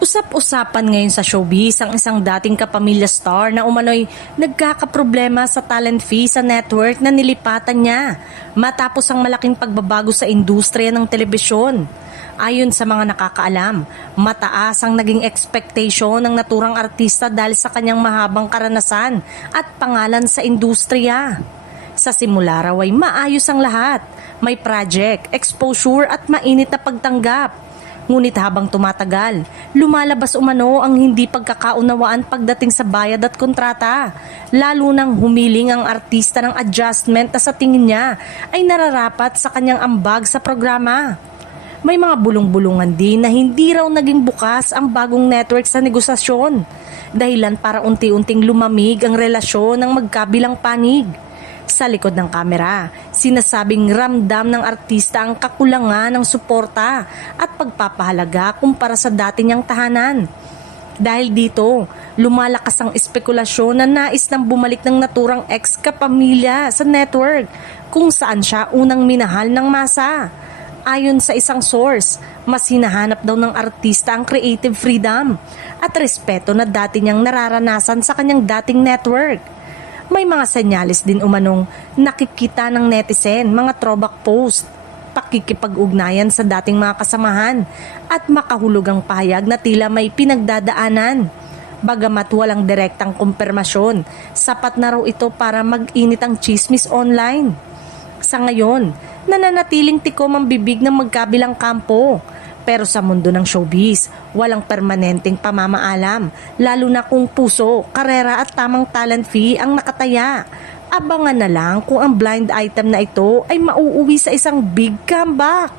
Usap-usapan ngayon sa showbiz ang isang dating kapamilya star na umano'y nagkakaproblema sa talent fee sa network na nilipatan niya matapos ang malaking pagbabago sa industriya ng telebisyon. Ayon sa mga nakakaalam, mataas ang naging expectation ng naturang artista dahil sa kanyang mahabang karanasan at pangalan sa industriya. Sa simula raw ay maayos ang lahat, may project, exposure at mainit na pagtanggap. Ngunit habang tumatagal, lumalabas umano ang hindi pagkakaunawaan pagdating sa bayad at kontrata. Lalo nang humiling ang artista ng adjustment na sa tingin niya ay nararapat sa kanyang ambag sa programa. May mga bulong-bulungan din na hindi raw naging bukas ang bagong network sa negosasyon. Dahilan para unti-unting lumamig ang relasyon ng magkabilang panig. Sa likod ng kamera, sinasabing ramdam ng artista ang kakulangan ng suporta at pagpapahalaga kumpara sa dati niyang tahanan. Dahil dito, lumalakas ang espekulasyon na nais nang bumalik ng naturang ex-kapamilya sa network kung saan siya unang minahal ng masa. Ayon sa isang source, mas hinahanap daw ng artista ang creative freedom at respeto na dati niyang nararanasan sa kanyang dating network. May mga senyalis din umanong nakikita ng netizen, mga throwback post, pakikipag-ugnayan sa dating mga kasamahan at makahulugang pahayag na tila may pinagdadaanan. Bagamat walang direktang kumpirmasyon, sapat na raw ito para mag-init ang chismis online. Sa ngayon, nananatiling tikom ang bibig ng magkabilang kampo. Pero sa mundo ng showbiz, walang permanenteng pamamaalam, lalo na kung puso, karera at tamang talent fee ang nakataya. Abangan na lang kung ang blind item na ito ay mauuwi sa isang big comeback.